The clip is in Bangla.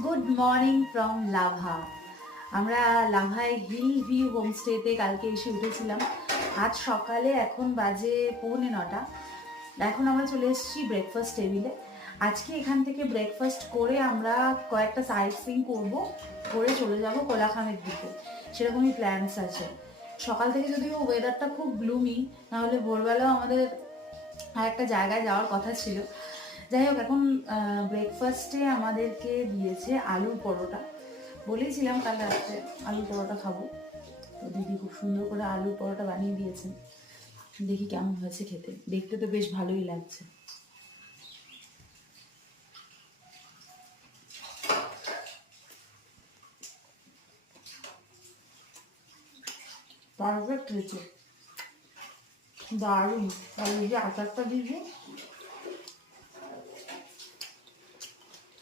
Good morning from lava. আমরা লাভায় হিল ভিউ হোমস্টেতে কালকে এসে উঠেছিলাম। আজ সকালে এখন বাজে 9:45। এখন আমরা চলে এসেছি ব্রেকফাস্ট টেবিলে। আজকে এখান থেকে ব্রেকফাস্ট করে আমরা কয়েকটা সাইট সিইং করবো, করে চলে যাব কোলাখামের দিকে, সেরকমই প্ল্যানস আছে। সকাল থেকে যদিও ওয়েদারটা খুব গ্লুমি, নাহলে ভোরবেলাও আমাদের আর একটা জায়গায় যাওয়ার কথা ছিল। যাই হোক, এখন ব্রেকফাস্টে আমাদেরকে দিয়েছে আলুর পরোটা। বলেছিলাম কাল রাত্রে আলুর পরোটা খাবো, তো দিদি খুব সুন্দর করে আলুর পরোটা বানিয়ে দিয়েছেন। দেখি কেমন হয়েছে খেতে, দেখতে তো বেশ ভালোই লাগছে। পারফেক্ট হয়েছে, দারুণ। আর এই যে আচারটা দিয়েছে